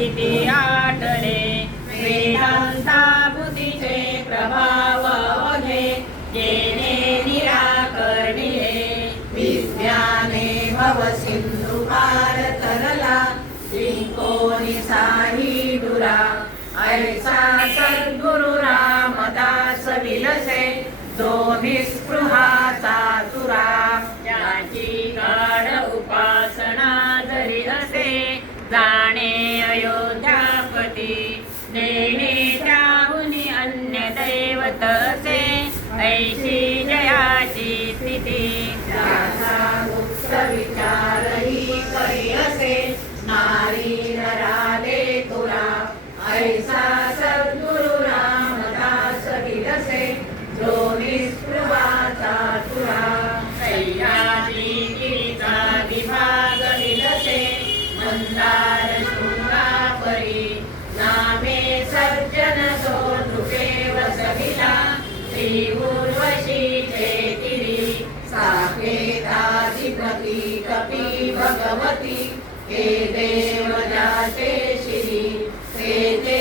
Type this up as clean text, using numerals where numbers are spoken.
स्थिती आठले वेदांता बुद्धीचे प्रभाव अवघे जेणे निराकरणिले विज्ञाने भव सिंधू पार तरला त्रिकोणी साही दुरा ऐसा सद्गुरु रामदास विलसे जो निस्पृहा चातुरा ज्याची गाढ उपासना जरी असे जाणे अयोध्यापती देणे त्याहुनी अन्य दैवत असे ऐशी जयाची स्थिती त्याचा गुप्त विचारही करी असे नारी नराले तुरा ऐसा सद्गुरु रामदास विलसे जो निस्पृहाचा तुरा सह्याद्री गिरीचा विभाग विलसे मंदार शृंगापरी नामे सज्जन जो नृपे वसविला श्री उर्वशीचे तिरी साकेताधिपती कपी भगवती हे देव जाचे श्री ते